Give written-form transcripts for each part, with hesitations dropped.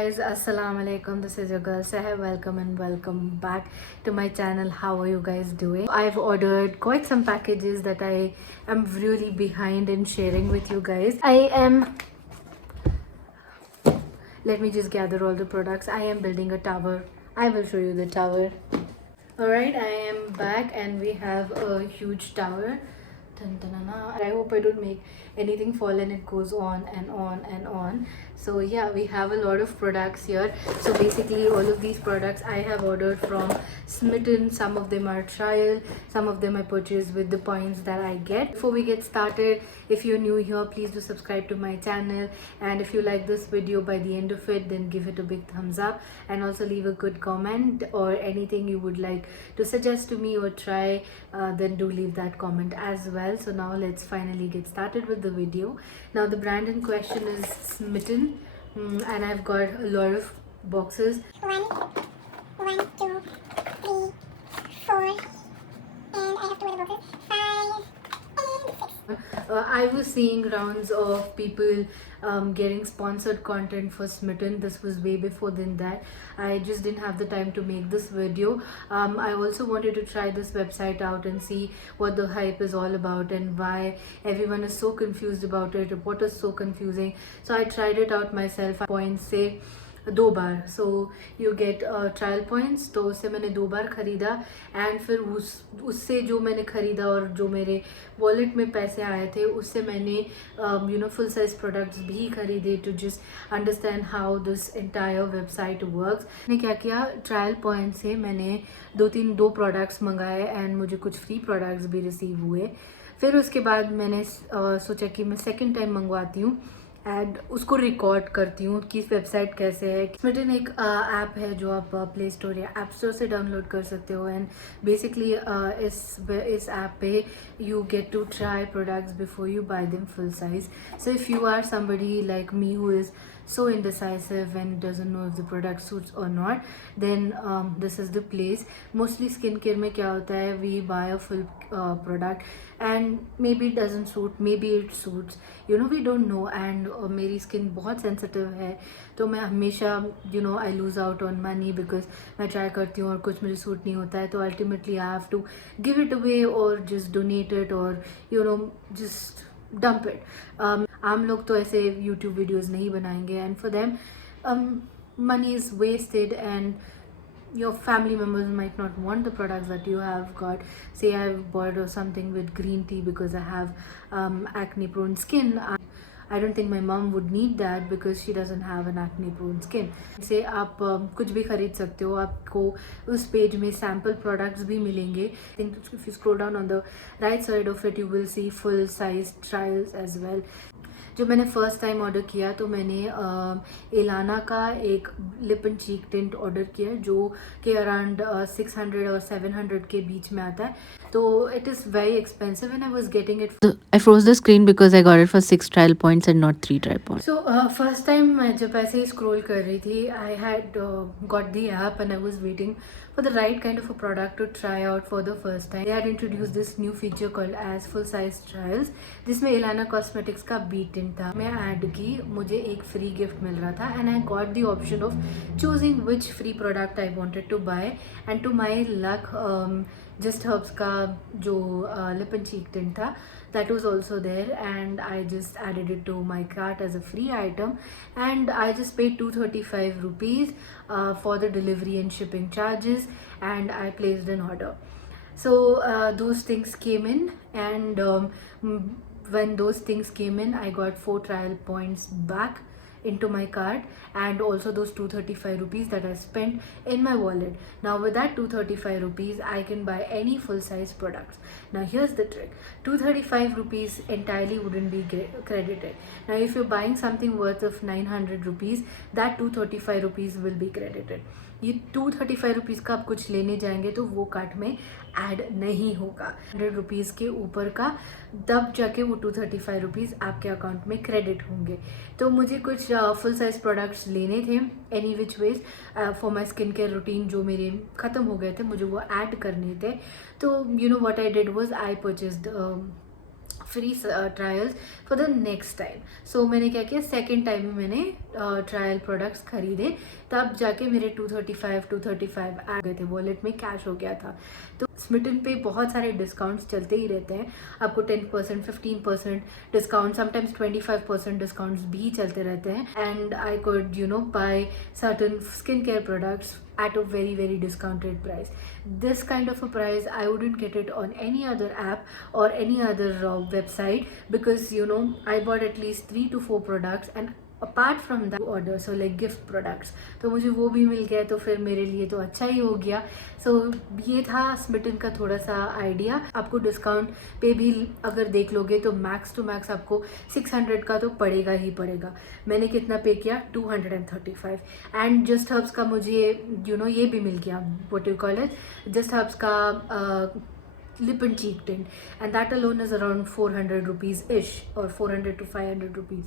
guys, assalamu alaikum. This is your girl Saher. Welcome and welcome back to my channel. How are you guys doing? I've ordered quite some packages that I am really behind in sharing with you guys. Let me just gather all the products. I am building a tower. I will show you the tower. Alright, I am back and we have a huge tower. I hope I don't make anything fall and it goes on and on and on. So yeah, we have a lot of products here. So basically all of these products I have ordered from Smytten. Some of them are trial, some of them I purchased with the points that I get. Before we get started, if you're new here, please do subscribe to my channel, and if you like this video by the end of it, then give it a big thumbs up and also leave a good comment or anything you would like to suggest to me or try, then do leave that comment as well. So now let's finally get started with the video. Now the brand in question is Smytten, and I've got a lot of boxes. One, 2, 3, 4, and I have two other boxes, 5 and 6. I was seeing rounds of people getting sponsored content for Smytten. This was way before than that. I just didn't have the time to make this video. I also wanted to try this website out and see what the hype is all about and why everyone is so confused about it, what is so confusing. So I tried it out myself. Points say 2 bar, so you get trial points. तो उससे मैंने 2 बार ख़रीदा and फिर उससे जो मैंने ख़रीदा और जो मेरे वॉलेट में पैसे आए थे उससे मैंने फुल साइज प्रोडक्ट्स भी ख़रीदे to just understand how this entire website works. मैंने क्या किया, ट्रायल पॉइंट से मैंने 2 प्रोडक्ट्स मंगाए एंड मुझे कुछ फ्री प्रोडक्ट्स भी रिसीव हुए. फिर उसके बाद मैंने सोचा कि मैं सेकेंड टाइम मंगवाती हूँ एंड उसको रिकॉर्ड करती हूँ कि वेबसाइट कैसे है. स्मिटन एक ऐप है जो आप प्ले स्टोर या ऐप स्टोर से डाउनलोड कर सकते हो एंड बेसिकली इस ऐप पे you get to try products before you buy them full size. So if you are somebody like me who is so indecisive and doesn't know if the product suits or not, then this is the place. Mostly skincare में क्या होता है, we buy a full product and maybe it doesn't suit, maybe it suits, we don't know. and मेरी skin बहुत sensitive है तो मैं हमेशा I lose out on money because मैं try करती हूँ और कुछ मुझे suit नहीं होता है तो ultimately I have to give it away or just donate it or just dump it. आम लोग तो ऐसे YouTube videos नहीं बनाएंगे and for them money is wasted and your family members might not want the products that you have got. Say I've bought something with green tea because I have acne prone skin. I don't think my mom would need that because she doesn't have an acne prone skin. से आप कुछ भी खरीद सकते हो, आपको उस page में सैम्पल प्रोडक्ट्स भी मिलेंगे. I think if you scroll down on the right side of it you will see full size trials as well. जब मैंने फ़र्स्ट टाइम ऑर्डर किया तो मैंने एलाना का एक lip and cheek tint order किया जो कि अराउंड 600 और 700 के बीच में आता है. तो it is very expensive and I was getting it. I froze the screen because I got it for 6 trial points and not 3 trial points. So first time मैं जब ऐसे ही scroll कर रही थी, I had got the app and I was waiting for the right kind of a product to try out for the first time. They had introduced this new feature called as full size trials, जिसमें इलाना cosmetics का B tint था. मैं add की, मुझे एक free gift मिल रहा था and I got the option of choosing which free product I wanted to buy. And to my luck, Just Herbs का जो lip and cheek tint था, that was also there and I just added it to my cart as a free item and I just paid 235 rupees for the delivery and shipping charges and I placed an order. So those things came in and when those things came in I got 4 trial points back into my cart and also those 235 rupees that I spent in my wallet. Now with that 235 rupees I can buy any full size products. Now here's the trick, 235 rupees entirely wouldn't be credited. Now if you're buying something worth of 900 rupees, that 235 rupees will be credited. ये 235 rupees का आप कुछ लेने जाएंगे तो वो cart में add नहीं होगा. 100 रुपीज़ के ऊपर का तब जाके वो 235 रुपीज़ आपके अकाउंट में क्रेडिट होंगे. तो मुझे कुछ फुल साइज प्रोडक्ट्स लेने थे any which ways for my skin care routine जो मेरे ख़त्म हो गए थे, मुझे वो ऐड करने थे. तो what I did was I purchased free trials for the next time. So मैंने क्या किया, सेकेंड टाइम में मैंने ट्रायल प्रोडक्ट्स खरीदे, तब जाके मेरे 235 आ गए थे, वॉलेट में कैश हो गया था. तो स्मिटन पे बहुत सारे डिस्काउंट्स चलते ही रहते हैं, आपको 10%, 15% डिस्काउंट, समटाइम्स 25% डिस्काउंट्स भी चलते रहते हैं. And I could bye certain skin care products at a very discounted price. This kind of a price I wouldn't get it on any other app or any other website, because I bought at least 3 to 4 products and apart from that order, so like gift products, तो मुझे वो भी मिल गया, तो फिर मेरे लिए तो अच्छा ही हो गया. सो ये था स्मिटन का थोड़ा सा आइडिया. आपको डिस्काउंट पे भी अगर देख लोगे तो मैक्स टू मैक्स आपको 600 का तो पड़ेगा ही पड़ेगा. मैंने कितना पे किया, 235. एंड जस्ट हर्ब्स का मुझे ये भी मिल गया, what you call it, just herbs का lip and cheek tint, and that alone is around 400 rupees ish, or 400 to 500 rupees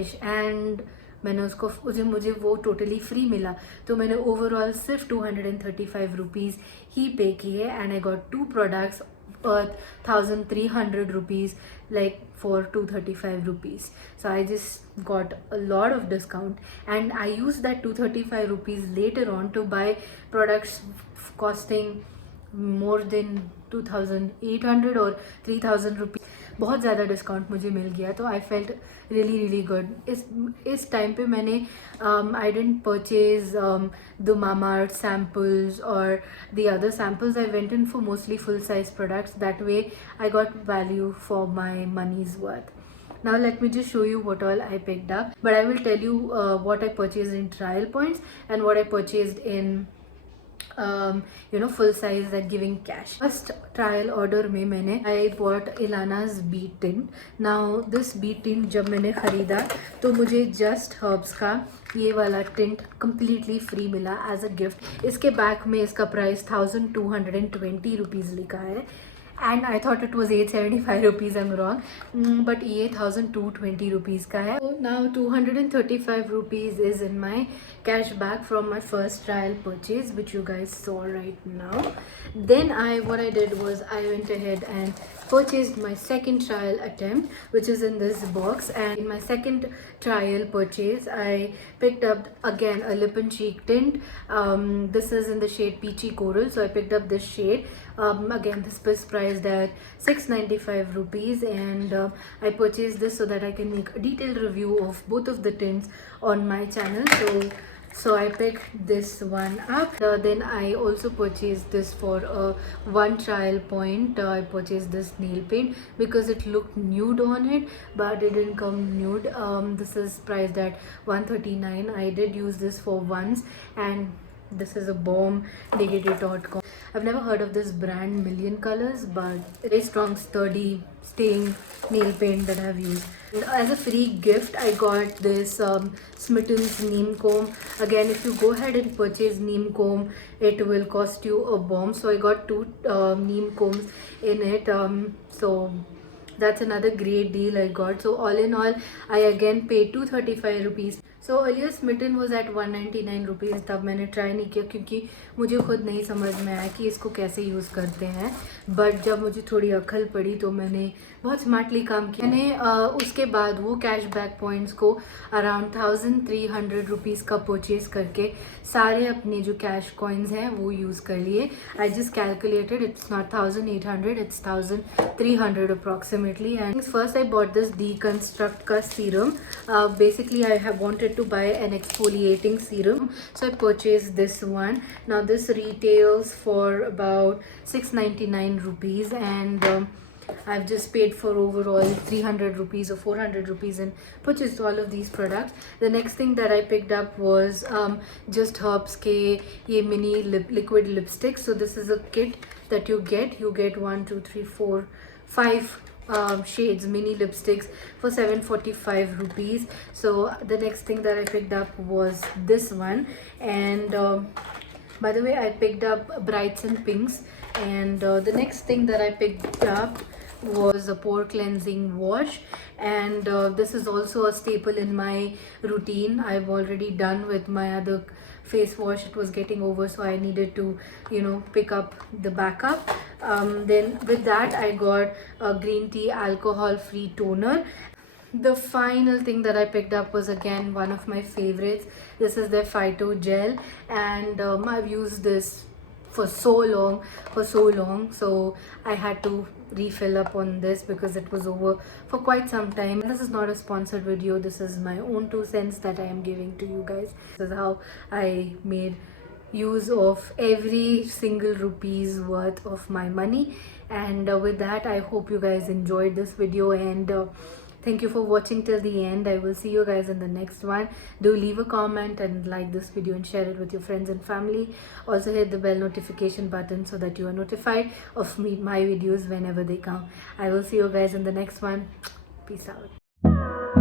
ish. and मैंने उसको मुझे वो टोटली फ्री मिला, तो मैंने ओवरऑल सिर्फ 235 रुपीज़ ही पे किए. And I got 2 products worth 1300 rupees, like for 235 rupees. So I just got a lot of discount, and I used that 235 rupees later on to buy products costing more than 2800 or 3000 rupees. बहुत ज़्यादा discount मुझे मिल गया, तो I felt really good. इस time पे मैंने I didn't purchase the Mamaearth samples और the other samples. I went in for mostly full size products. That way I got value for my money's worth. Now let me just show you what all I picked up, but I will tell you what I purchased in trial points and what I purchased in full size at giving cash. First trial order में मैंने I bought Ilana's bead tint. Now this bead tint जब मैंने ख़रीदा तो मुझे just herbs का ये वाला टिंट completely फ्री मिला as a gift. इसके बैक में इसका प्राइस 1220 रुपीज़ लिखा है, and I thought it was 875 rupees. I'm wrong, but ये 1220 rupees का है. So now 235 rupees is in my cash back from my first trial purchase, which you guys saw right now. Then what I did was I went ahead and purchased my second trial attempt, which is in this box. And in my second trial purchase I picked up again a lip and cheek tint. This is in the shade Peachy Coral, so I picked up this shade. Again, this was priced at 695 rupees, and I purchased this so that I can make a detailed review of both of the tints on my channel. So I picked this one up. Then I also purchased this for one trial point. I purchased this nail paint because it looked nude on it, but it didn't come nude. This is priced at 139. I did use this for once, and this is a bomb, negative.com. I've never heard of this brand Million Colors, but very strong, sturdy, staying nail paint that I've used. As a free gift, I got this Smytten's neem comb. Again, if you go ahead and purchase neem comb, it will cost you a bomb. So I got 2 neem combs in it. So that's another great deal I got. So all in all, I again paid 235 rupees. So earlier Smytten was at 199 rupees. तब मैंने try नहीं किया क्योंकि मुझे खुद नहीं समझ में आया कि इसको कैसे यूज़ करते हैं. बट जब मुझे थोड़ी अक्ल पड़ी तो मैंने बहुत स्मार्टली काम किया. मैंने उसके बाद वो कैशबैक पॉइंट्स को अराउंड 1300 रुपीज़ का परचेज करके सारे अपने जो कैश कॉइन्स हैं वो यूज़ कर लिए. I just calculated, it's not 1800, it's 1300 approximately. And first I bought this deconstruct का serum. Basically I have wanted to buy an exfoliating serum, so I purchased this one. Now this retails for about 699 rupees, and I've just paid for overall 300 rupees or 400 rupees and purchased all of these products. The next thing that I picked up was just herbs ke ye mini liquid lipsticks. So this is a kit that you get 1 2 3 4 5 shades mini lipsticks for 745 rupees. So the next thing that I picked up was this one. And by the way, I picked up brights and pinks. And the next thing that I picked up was a pore cleansing wash, and this is also a staple in my routine. I've already done with my other face wash. It was getting over, so I needed to, you know, pick up the backup. Then with that I got a green tea alcohol free toner. The final thing that I picked up was again one of my favorites. This is their phyto gel, and I've used this for so long, so I had to refill up on this because it was over for quite some time. This is not a sponsored video, this is my own 2 cents that I am giving to you guys. This is how I made use of every single rupees worth of my money. And with that, I hope you guys enjoyed this video, and thank you for watching till the end. I will see you guys in the next one. Do leave a comment and like this video and share it with your friends and family. Also hit the bell notification button so that you are notified of my videos whenever they come. I will see you guys in the next one. Peace out.